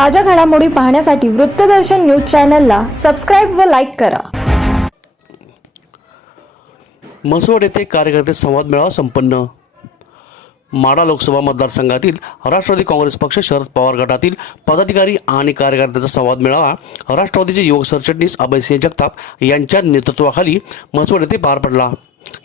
ताज्या घडामोडी पाहण्यासाठी वृत्तदर्शन न्यूज चॅनलला सबस्क्राईब व लाईक करा. म्हसवड येथे कार्यकर्ते संवाद मेळावा संपन्न. माडा लोकसभा मतदारसंघातील राष्ट्रवादी काँग्रेस पक्ष शरद पवार गटातील पदाधिकारी आणि कार्यकर्त्यांचा संवाद मेळावा राष्ट्रवादीचे युवक सरचिटणीस अभयसिंह जगताप यांच्या नेतृत्वाखाली म्हसवड येथे पार पडला.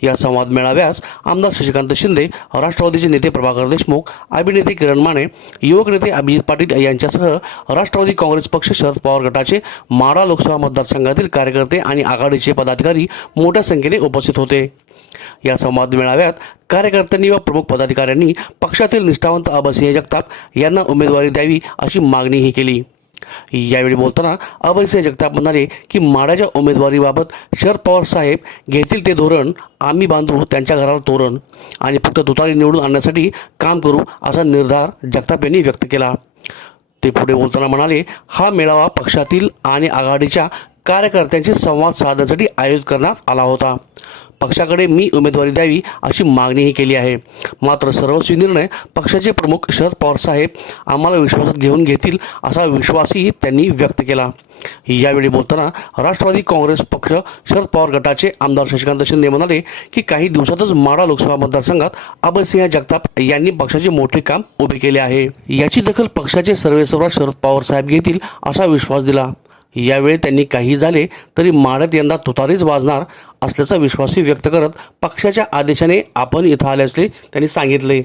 या संवाद मेळाव्यास आमदार शशिकांत शिंदे राष्ट्रवादीचे नेते प्रभाकर देशमुख अभिनेते किरण माने युवक नेते अभिजित पाटील यांच्यासह राष्ट्रवादी काँग्रेस पक्ष शरद पवार गटाचे माडा लोकसभा मतदारसंघातील कार्यकर्ते आणि आघाडीचे पदाधिकारी मोठ्या संख्येने उपस्थित होते. या संवाद मेळाव्यात कार्यकर्त्यांनी व प्रमुख पदाधिकाऱ्यांनी पक्षातील निष्ठावंत अभयसिंह जगताप यांना उमेदवारी द्यावी अशी मागणीही केली. यावेळी बोलताना अभयसिंह जगताप म्हणाले की माड्याच्या उमेदवारीबाबत शरद पवार साहेब घेतील ते धोरण आम्ही बांधू त्यांच्या घराला तोरण आणि फक्त तुतारी निवडून आणण्यासाठी काम करू असा निर्धार जगताप यांनी व्यक्त केला. ते पुढे बोलताना म्हणाले हा मेळावा पक्षातील आणि आघाडीच्या कार्यकर्त्यांशी संवाद साधण्यासाठी आयोजित करण्यात आला होता. पक्षाकडे मी उमेदवारी द्यावी अशी मागणीही केली आहे. मात्र सर्वस्वी निर्णय पक्षाचे प्रमुख शरद पवार साहेब आम्हाला विश्वासात घेऊन घेतील असा विश्वासही त्यांनी व्यक्त केला. यावेळी बोलताना राष्ट्रवादी काँग्रेस पक्ष शरद पवार गटाचे आमदार शशिकांत शिंदे म्हणाले की काही दिवसातच माडा लोकसभा मतदारसंघात अभयसिंह जगताप यांनी पक्षाचे मोठे काम उभे केले आहे. याची दखल पक्षाचे सर्वेसर्वा शरद पवार साहेब घेतील असा विश्वास दिला. यावेळी त्यांनी काही झाले तरी माड्यात यंदा तुतारीच वाजणार असल्याचा विश्वासही व्यक्त करत पक्षाच्या आदेशाने आपण इथं आल्याचे त्यांनी सांगितले.